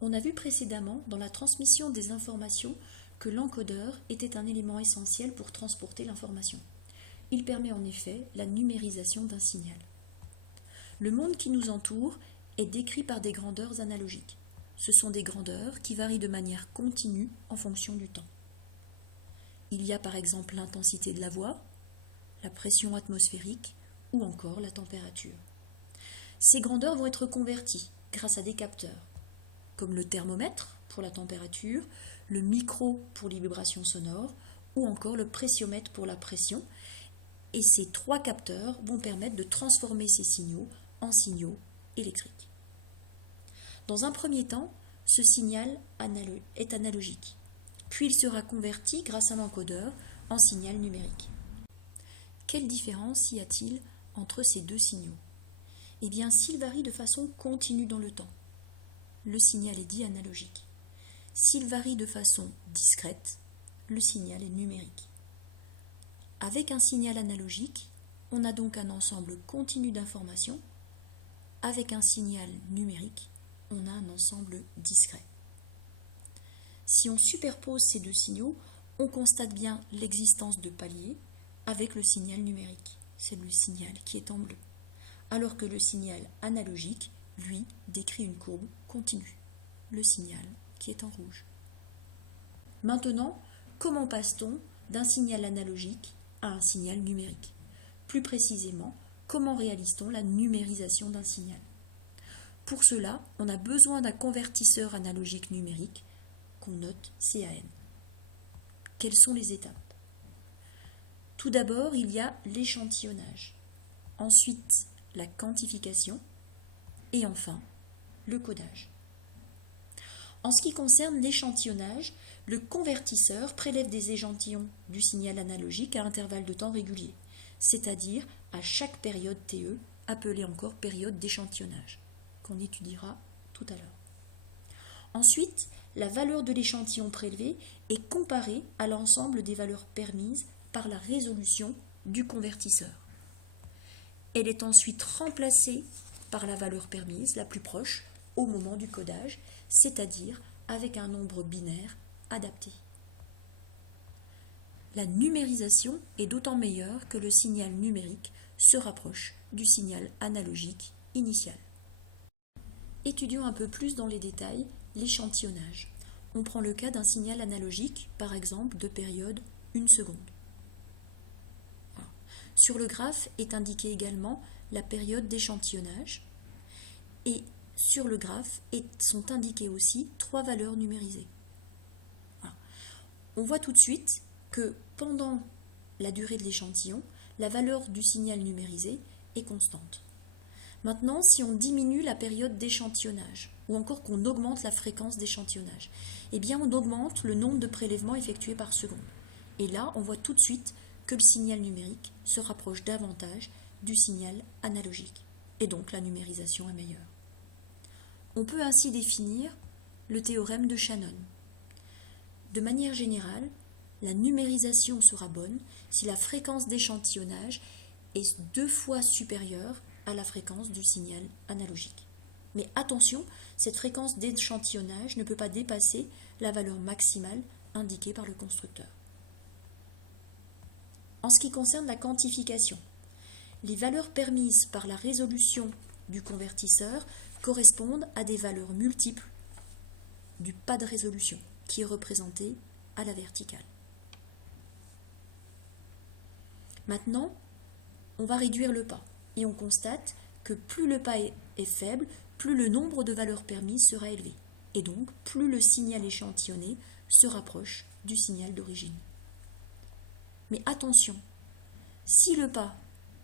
On a vu précédemment dans la transmission des informations que l'encodeur était un élément essentiel pour transporter l'information. Il permet en effet la numérisation d'un signal. Le monde qui nous entoure est décrit par des grandeurs analogiques. Ce sont des grandeurs qui varient de manière continue en fonction du temps. Il y a par exemple l'intensité de la voix, la pression atmosphérique ou encore la température. Ces grandeurs vont être converties grâce à des capteurs, comme le thermomètre pour la température, le micro pour les vibrations sonores ou encore le pressiomètre pour la pression. Et ces 3 capteurs vont permettre de transformer ces signaux en signaux électriques. Dans un premier temps, ce signal est analogique, puis il sera converti grâce à un encodeur en signal numérique. Quelle différence y a-t-il entre ces 2 signaux? Eh bien, s'ils varient de façon continue dans le temps, le signal est dit analogique. S'il varie de façon discrète, le signal est numérique. Avec un signal analogique, on a donc un ensemble continu d'informations. Avec un signal numérique, on a un ensemble discret. Si on superpose ces 2 signaux, on constate bien l'existence de paliers avec le signal numérique. C'est le signal qui est en bleu. Alors que le signal analogique, lui, décrit une courbe continue. Le signal qui est en rouge. Maintenant, comment passe-t-on d'un signal analogique à un signal numérique? Plus précisément, comment réalise-t-on la numérisation d'un signal? Pour cela, on a besoin d'un convertisseur analogique numérique qu'on note CAN. Quelles sont les étapes? Tout d'abord, il y a l'échantillonnage. Ensuite, la quantification. Et enfin, le codage. En ce qui concerne l'échantillonnage, le convertisseur prélève des échantillons du signal analogique à intervalles de temps réguliers, c'est-à-dire à chaque période TE, appelée encore période d'échantillonnage, qu'on étudiera tout à l'heure. Ensuite, la valeur de l'échantillon prélevé est comparée à l'ensemble des valeurs permises par la résolution du convertisseur. Elle est ensuite remplacée par la valeur permise la plus proche au moment du codage, c'est-à-dire avec un nombre binaire adapté. La numérisation est d'autant meilleure que le signal numérique se rapproche du signal analogique initial. Étudions un peu plus dans les détails l'échantillonnage. On prend le cas d'un signal analogique, par exemple de période 1 seconde. Sur le graphe est indiquée également la période d'échantillonnage et sur le graphe sont indiquées aussi 3 valeurs numérisées. On voit tout de suite que pendant la durée de l'échantillon, la valeur du signal numérisé est constante. Maintenant, si on diminue la période d'échantillonnage ou encore qu'on augmente la fréquence d'échantillonnage, eh bien on augmente le nombre de prélèvements effectués par seconde. Et là, on voit tout de suite que le signal numérique se rapproche davantage du signal analogique. Et donc la numérisation est meilleure. On peut ainsi définir le théorème de Shannon. De manière générale, la numérisation sera bonne si la fréquence d'échantillonnage est 2 fois supérieure à la fréquence du signal analogique. Mais attention, cette fréquence d'échantillonnage ne peut pas dépasser la valeur maximale indiquée par le constructeur. En ce qui concerne la quantification, les valeurs permises par la résolution du convertisseur correspondent à des valeurs multiples du pas de résolution, qui est représenté à la verticale. Maintenant, on va réduire le pas et on constate que plus le pas est faible, plus le nombre de valeurs permises sera élevé et donc plus le signal échantillonné se rapproche du signal d'origine. Mais attention, si le pas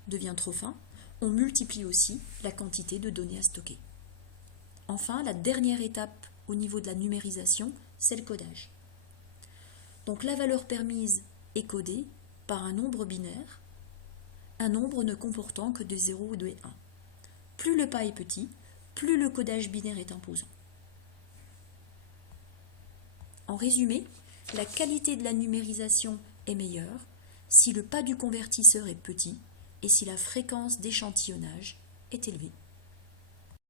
devient trop fin, on multiplie aussi la quantité de données à stocker. Enfin, la dernière étape au niveau de la numérisation, c'est le codage. Donc la valeur permise est codée par un nombre binaire, un nombre ne comportant que de 0 ou de 1. Plus le pas est petit, plus le codage binaire est imposant. En résumé, la qualité de la numérisation est meilleure si le pas du convertisseur est petit et si la fréquence d'échantillonnage est élevée.